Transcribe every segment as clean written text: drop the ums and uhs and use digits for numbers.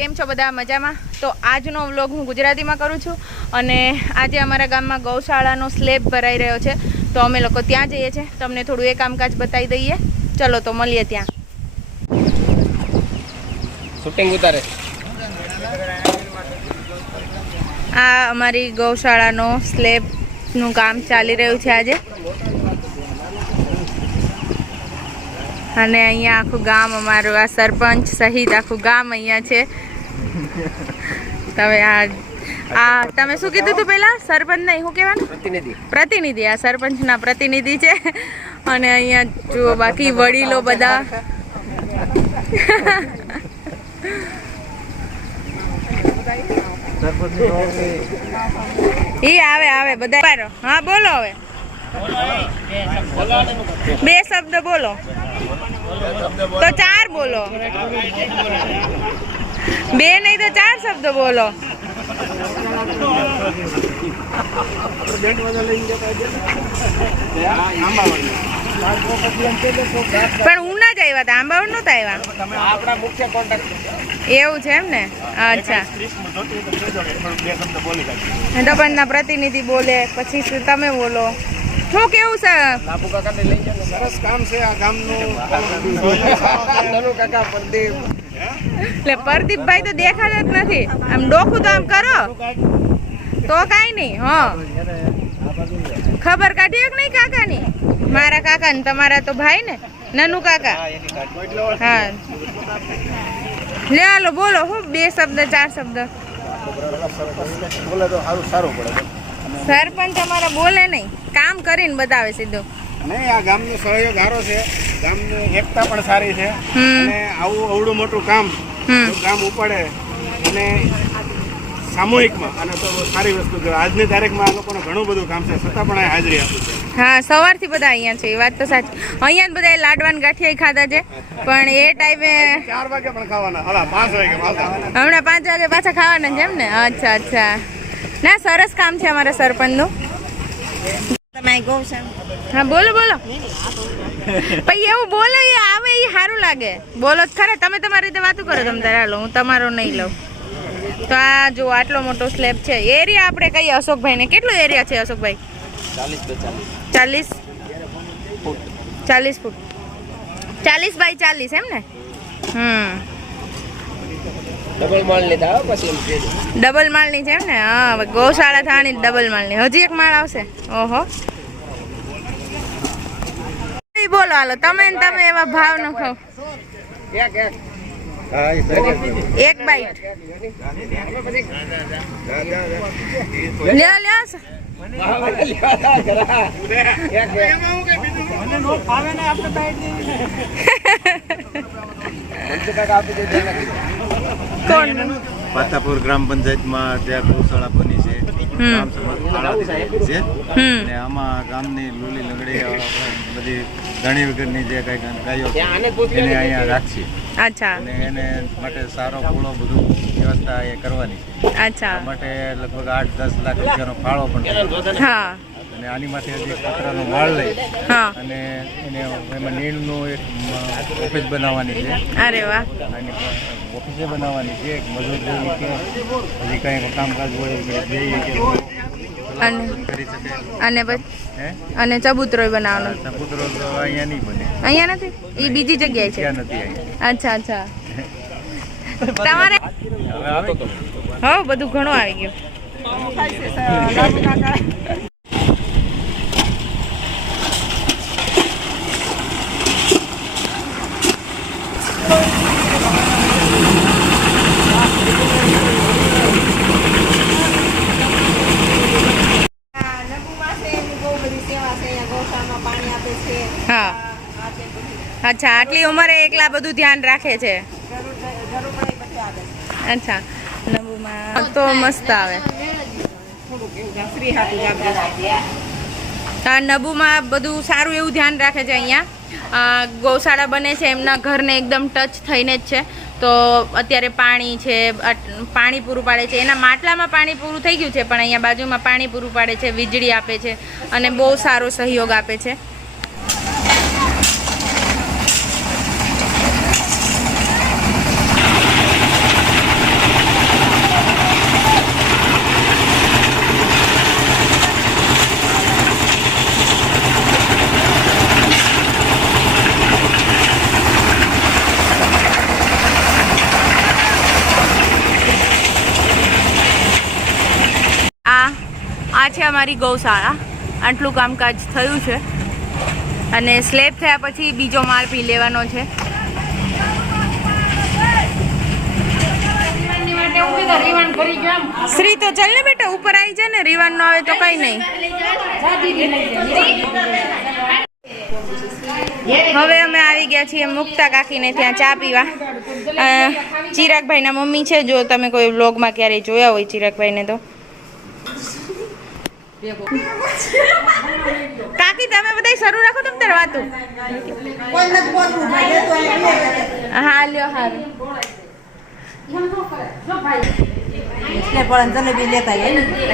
કેમ છો બધા મજામાં? તો આજનો વ્લોગ હું ગુજરાતીમાં કરું છું અને આજે અમારા ગામમાં ગૌશાળાનો સ્લેબ ભરાઈ રહ્યો છે તો અમે લોકો ત્યાં જઈએ છીએ. તમને થોડું એ કામકાજ બતાવી દઈએ. ચલો તો મળીએ ત્યાં. શૂટિંગ ઉતારે. આ અમારી ગૌશાળાનો સ્લેબનું કામ ચાલી રહ્યું છે આજે. અને અહીંયા આખું ગામ અમારું આ સરપંચ સહિત આખું ગામ અહીંયા છે. તમે તમે શું કીધું તું પેલા? સરપંચ નહીં, શું કહેવાનું? પ્રતિનિધિ. આ સરપંચના પ્રતિનિધિ છે. અને અહીંયા જુઓ બાકી વડીલો બધા. ઈ આવે બધા. હા બોલો હવે. 2 શબ્દ બોલો તો 4 બોલો. 2 નહીં તો 4 શબ્દ બોલો. પણ હું ના જ આવ્યા હતા, આંબાવડ નહોતા આવ્યા. એવું છે એમ ને? અચ્છા. દબણના પ્રતિનિધિ બોલે, પછી તમે બોલો. શું કેવું છે? સરસ કામ છે આ ગામનું. એટલે પ્રદીપભાઈ તો દેખાતા જ નથી. આમ ડોકું તો આમ કરો તો કાંઈ નહીં. હા, ખબર કાઢી કે નહીં કાકાની? મારા કાકા ને તમારા તો ભાઈ ને, નનુ કાકા. હા, લે હાલો બોલો. હું 2 શબ્દ 4 શબ્દ. સરપંચ અમારા બોલે નહીં, કામ કરીને બતાવે સીધું. નહીં, આ ગામનો સહયોગ સારો છે, ગામની એકતા પણ સારી છે. અને આવું અવડું મોટું કામ ગામ ઉપાડે અને સામૂહિકમાં, અને તો સારી વસ્તુ કહેવાય. આજની તારીખમાં આ લોકોને ઘણું બધું કામ છે, છતાં પણ આ હાજરી આપે છે. હા, સવારથી બધા અહીંયા છે, એ વાત તો સાચી. અહીંયા જ બધા લાડવાન ગાંઠિયા ખાધા છે, પણ એ ટાઈમે 4 વાગે પણ ખાવાના. 5 વાગે હમણાં 5 વાગે પાછા ખાવાના છે એમ ને? અચ્છા અચ્છા. ના, સરસ કામ છે અમારા સરપંચનું. હા બોલો બોલો. પછી એવું બોલો, એ આવે એ સારું લાગે. બોલો જ ખરા. તમે તમારી રીતે વાતું કરો. તમે તારે હાલો, હું તમારો નહીં લઉં. તો આ જો આટલો મોટો સ્લેબ છે. એરિયા આપણે કહીએ અશોકભાઈને. કેટલો એરિયા છે અશોકભાઈ? 40 ફૂટ. 40 બાય 40 એમ ને? ડબલ માળ લીધા પછી ડબલ માળની છે એમ ને? હા, ગૌશાળા થવાની ડબલ માળની. હજી એક માળ આવશે. ઓહો. બોલો હાલો. તમે એવા ભાવ નો ખાવ. એક બાઈટ પાતાપુર ગ્રામ પંચાયતમાં ત્યાં ગૌશાળા બની છે. ગ્રામ સમાજ છે અને આમાં ગામની લૂલી લંગડી બધી ઘણી વગરની જે કઈ ગાયો એને અહીંયા રાખશે. અચ્છા. અને એને માટે સારો પૂળો બધું વ્યવસ્થા એ કરવાની છે. અચ્છા. માટે લગભગ 8-10 લાખ રૂપિયાનો ફાળો પણ છે. હા. અને આની માટે હજી પતરાનો માળ લઈ અને એને એમાં નીણનું એક ઓફિસ બનાવવાની છે. અરે વાહ. અને ઓફિસે બનાવવાની છે. એક મજૂર જેવી કે હજી કંઈ કામકાજ હોય જઈએ કે કરી શકે. અને અને ચબૂતરો બનાવવાનો. ચબૂતરો તો અહીંયા નહીં બને. અહીંયા નથી? એ બીજી જગ્યાએ છે? નથી. અચ્છા અચ્છા. તમારે હા, બધું ઘણું આવી ગયું. હા. અચ્છા, આટલી ઉંમરે એકલા બધું ધ્યાન રાખે છે. અચ્છા. નબુમાં તો મસ્ત આવે. નબુમાં બધું સારું એવું ધ્યાન રાખે છે. અહીંયા ગૌશાળા બને છે, એમના ઘરને એકદમ ટચ થઈને જ છે. તો અત્યારે પાણી છે, પાણી પૂરું પાડે છે. એના માટલામાં પાણી પૂરું થઈ ગયું છે, પણ અહીંયા બાજુમાં પાણી પૂરું પાડે છે, વીજળી આપે છે અને બહુ સારો સહયોગ આપે છે. આ છે અમારી ગૌશાળા. આટલું કામકાજ થયું છે અને સ્લેબ થયા પછી બીજો માળ પી લેવાનો છે. શ્રી તો ચાલ ને બેટા ઉપર આવી જાય ને, રીવાન નો આવે તો કઈ નહીં. હવે અમે આવી ગયા છીએ મુક્તા કાકીને ત્યાં ચા પીવા. ચિરાગભાઈના મમ્મી છે, જો તમે કોઈ વ્લોગમાં ક્યારેય જોયા હોય ચિરાગભાઈને તો. કાકી તમે બધા શરૂ રાખો તમે તાર વાતું. હા લ્યો હારું.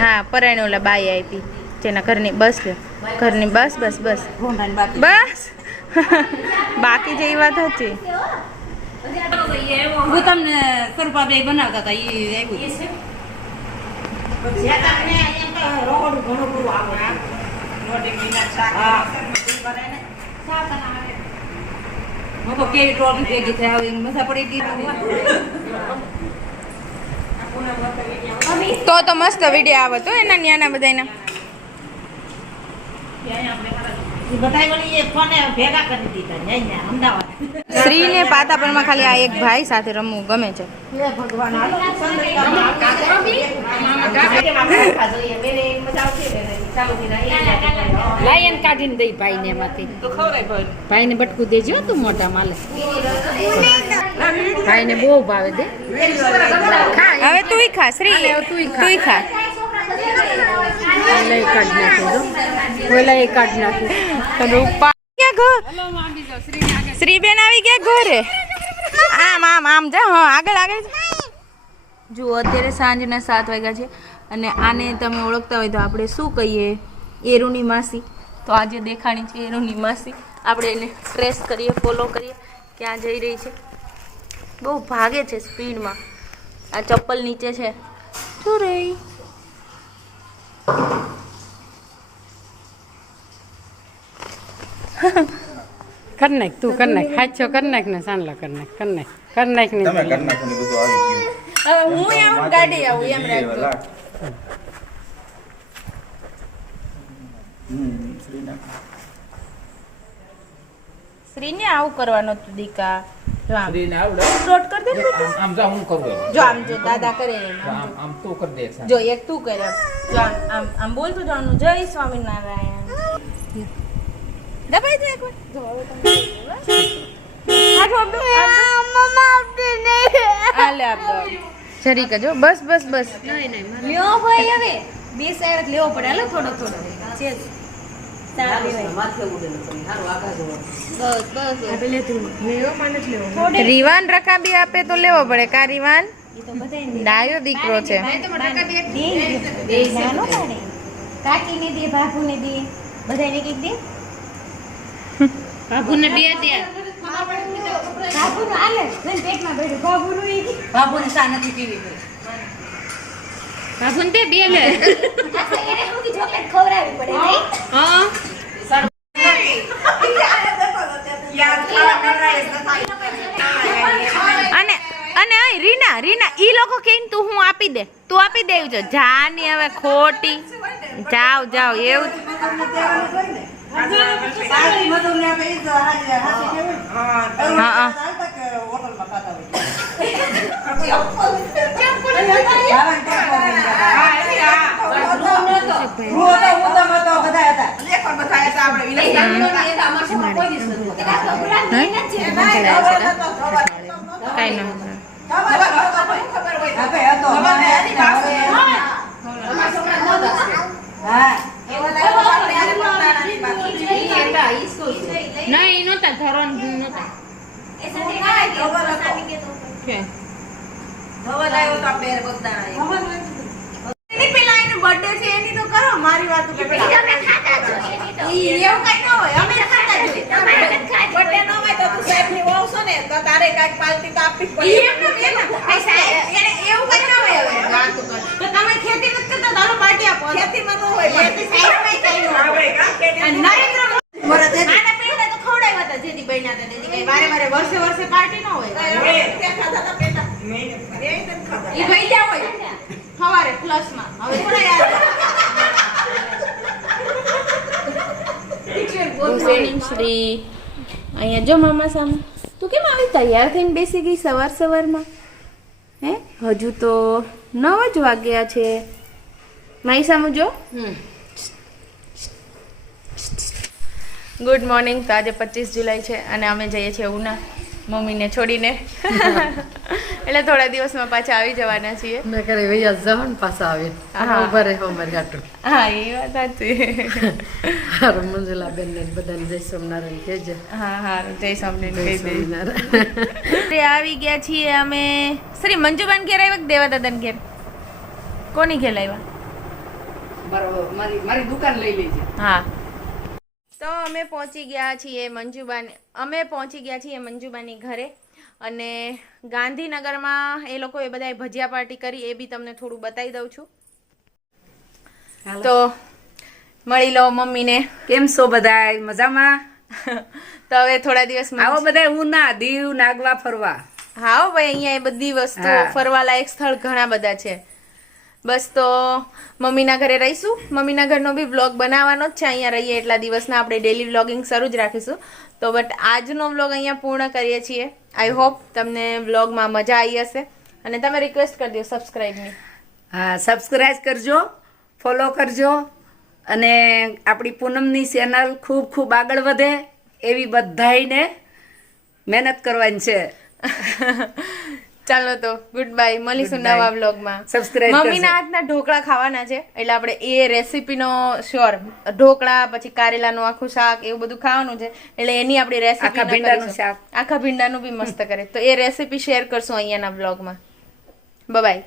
હા પરાણે ઓલા બાઈ આપી જેના ઘરની બસ લ્યો, ઘરની બસ બસ બસ બસ બાકી જે વાત હતી. હું તમને સ્વરૂપાભાઈ બનાવતા હતા એ આવ્યું તો કેવી ટ્રોફી ભેગી થાય મજા પડી ગઈ. તો મસ્ત વિડીયો આવે તો એના ન્યાના બધાના. શ્રીને પાતાપરમાં ખાલી આ એક ભાઈ સાથે રમવું ગમે છે. લાયન કાઢીને દઈ ભાઈને એમાંથી ભાઈને બટકું દેજો તું મોટા માલે ભાઈને બહુ ભાવે દે. હવે તુંય ખા શ્રી, તુંય ખા. શ્રી બેન આવી ગયા ઘરે. આમ આમ આમ જા. હા આગળ આગળ જુઓ. અત્યારે સાંજના 7 વાગ્યા છે અને આને તમે ઓળખતા હોય તો આપણે શું કહીએ? એરુની માસી. તો આજે દેખાણી છે એરુની માસી. આપણે એને ટ્રેસ કરીએ, ફોલો કરીએ ક્યાં જઈ રહી છે. બહુ ભાગે છે સ્પીડમાં. આ ચપ્પલ નીચે છે. શું રહી કર નાખ તું, કર નાખ હાચો, કર નાખ ને સાંડલો કર નાખ, કર નાખ, કર નાખ ને તમે કર નાખો ને બધું આવી ગયું. હવે હું આવું ગાડી આવું એમ રાખજો. શ્રીને આવું કરવાનો તું દીકા. જો આમ શ્રીને આવડે રોટ કર દે. આમ જા હું કરું જો આમ જો દાદા કરે એમ. આમ તું કર દે જો એક તું કરે. જો આમ આમ આમ બોલતું જવાનું. જય સ્વામિનારાયણ. દબાઈ દે એકવાર. જો હવે તમે હાથ આપો. મમ્મા આપતી નહીં. આ લે આપો. જરી કજો. બસ બસ બસ. લ્યો ભાઈ હવે બે સાઈડ લેવો પડે. હાલો થોડો થોડો છે. રીવાન રકાબી આપે તો લેવો પડે. કા રીવાન ડાયો દીકરો છે. કાકીને દે, બાપુને દે, બધાને કઈક દે. બાબુને બે દે. બાપુનું આલે પેટમાં બેઠું. બાપુનું બાબુને સા નથી પીવી. બાબુને દે બે લે. એને સુધી ચોકલેટ ખવડાવવી પડે નહીં? હા અને અને ઓય રીના રીના ઈ લોકો કહીને તું હું આપી દે. તું આપી દેવું છે. જાની હવે ખોટી. જાવ જાવ એવું. હા કઈ ન નહીં નહોતા ધરણ નહોતા. બર્થડે છે એની તો કરો. મારી વાત એવું કઈ ન હોય. અમે ખાતા જોઈએ. બર્થડે ન હોય તો તું સાહેબ ની વહુ છો ને તો તારે કાંઈક પાર્ટી તો આપવી જ પડે. એને એવું કઈ ન હોય. હવે વાત કર તો તમે ખેતી નથી કરતા તારો પાર્ટી આપો. ખેતીમાં ન હોય. ખેતી સાઈડમાં કઈ ન હોય. નરેન્દ્ર મોદી આના પહેલા તો ખવડાવ્યા હતા જેથી બન્યા હતા તેથી કઈ વારે વારે વર્ષે વર્ષે પાર્ટી ન હોય. ઈ ભઈલા હોય સવારે પ્લસમાં. હવે થોડા યાદ શ્રી અહીંયા જો મામા સામે તું કેમ આવી તૈયાર થઈને બેસી ગઈ સવારમાં હે હજુ તો 9 જ વાગ્યા છે મારી સામે જો ગુડ મોર્નિંગ તો આજે 25 જુલાઈ છે અને અમે જઈએ છીએ ઉના મમ્મીને છોડીને એટલે થોડા દિવસમાં પાછા આવી જવાના છીએ મેં કરે ભૈયા જવાનું પાછા આવે ઉભા રહે અમારી ગાટું હા એ વાત સાચી મંજુલા બેન ને બધાને જય સોમનારાયણ કહેજે હા હા જય સ્વામિનારાયણ કહી દઈ આવી ગયા છીએ અમે શ્રી મંજુબાન ઘેર આવ્યા કે દેવા દાદાને ઘેર કોની ઘેર આવ્યા મારી દુકાન લઈ લેજે હા તો અમે પહોંચી ગયા છીએ મંજુબાની ઘરે અને ગાંધીનગરમાં એ લોકોએ બધાએ ભજીયા પાર્ટી કરી એ બી તમને થોડું બતાવી દઉં છું તો મળી લો મમ્મીને કેમ છો બધાય મજામાં તો હવે થોડા દિવસ આવો બધાય ઉના દીવ નાગવા ફરવા હા હો ભાઈ અહીંયા એ બધી વસ્તુઓ ફરવા લાયક સ્થળ ઘણા બધા છે બસ તો મમ્મીના ઘરે રહીશું મમ્મીના ઘરનો બી વ્લોગ બનાવવાનો જ છે અહીંયા રહીએ એટલા દિવસના આપણે ડેલી વ્લોગિંગ શરૂ જ રાખીશું તો બટ આજનો વ્લોગ અહીંયા પૂર્ણ કરીએ છીએ આઈ હોપ તમને વ્લોગમાં મજા આવી હશે અને તમે રિક્વેસ્ટ કરી દો સબસ્ક્રાઈબની હા સબસ્ક્રાઇબ કરજો ફોલો કરજો અને આપણી પૂનમની ચેનલ ખૂબ ખૂબ આગળ વધે એવી બધાયને મહેનત કરવાની છે ચાલો તો ગુડ બાય મળીશું નવા વ્લોગમાં સબસ્ક્રાઇબ મમ્મીના હાથના ઢોકળા ખાવાના છે એટલે આપણે એ રેસીપીનો શ્યોર ઢોકળા પછી કારેલાનું આખું શાક એવું બધું ખાવાનું છે એટલે એની આપણી રેસીપી આખા ભીંડાનું શાક આખા ભીંડાનું બી મસ્ત કરે તો એ રેસીપી શેર કરશું અહીંયાના વ્લોગમાં બાય